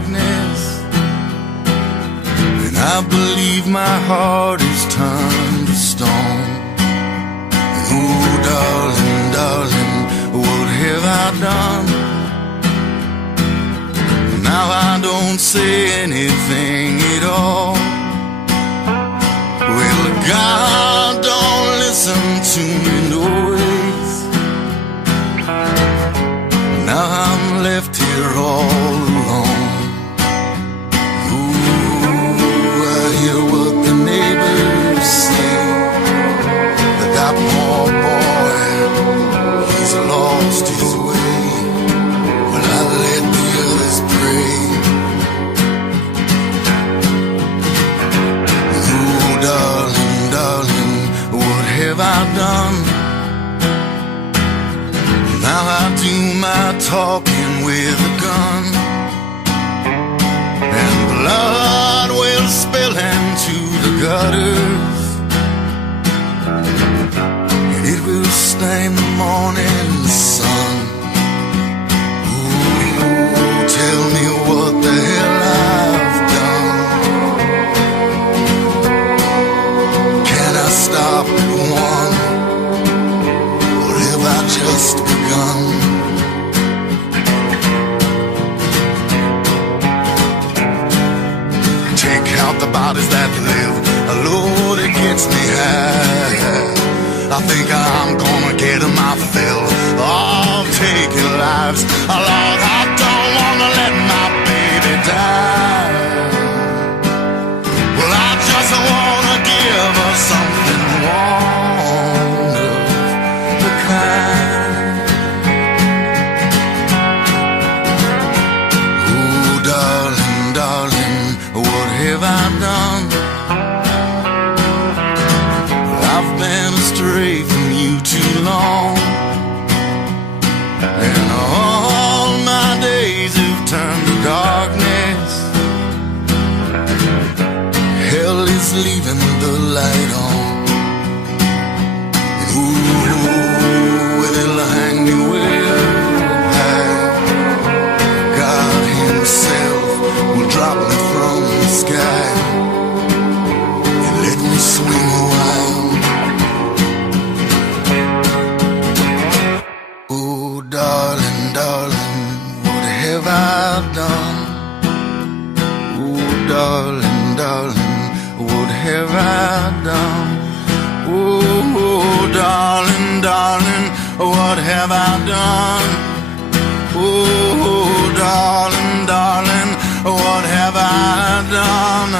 darkness, and I believe my heart is turned to stone. And oh, darling, darling, what have I done? Now I don't say anything at all. Well, God don't listen to me no ways. Now I'm left here all alone. Ooh, I hear what the neighbors say, that that poor boy, he's lost his way. Well, I let the others pray. Ooh, darling, darling, what have I done? Now I do my talking with a gun, and blood will spill into the gutters, and it will stain the morning sun. Ooh, tell me what the hell I've done. Can I stop at one, or have I just begun? Take out the bodies that live, Lord, it gets me high. I think I'm gonna get my fill of taking lives. Lord, I don't wanna let my baby die. Well, I just wanna give her something one of the kind. Oh, darling, darling, what have I done? I've been astray from you too long, and all my days have turned to darkness. Hell is leaving the light on. Ooh, it'll hang me way up high. God himself will drop me from the sky and let me swing a while. Oh, darling, darling, what have I done? Oh, darling, darling, what have I done? Oh, darling, darling, what have I done? Oh, darling, darling, what have I done?